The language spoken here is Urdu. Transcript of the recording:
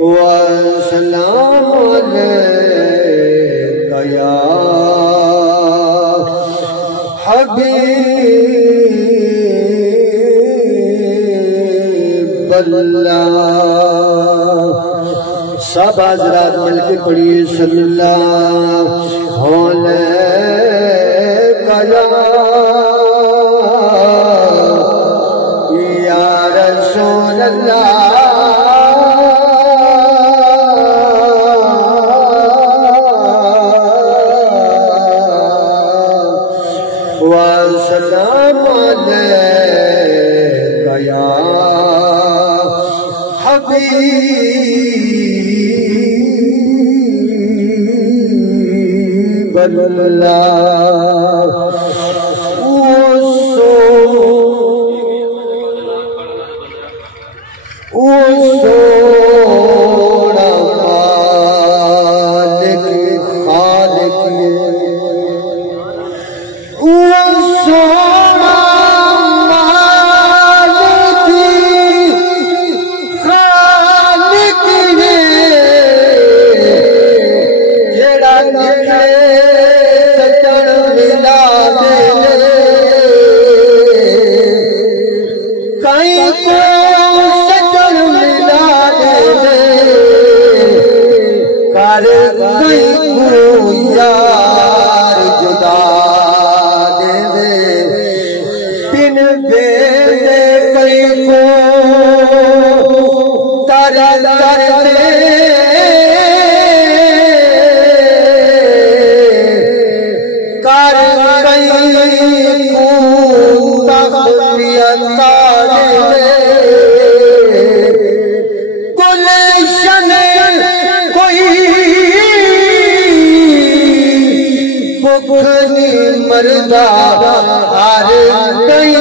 والسلام عليك يا حبيب اللہ. سب حضرات مل کے پڑھیے صلی اللہ علیہ یا رسول اللہ. والسلام عليك يا حبيب الله. وصونا مالك خالق وصونا مالك خالق جڑا نکلے سچن ملا دے کئی کو سچن ملا دے کر کئی کو یار جدا مردہ ہر کئی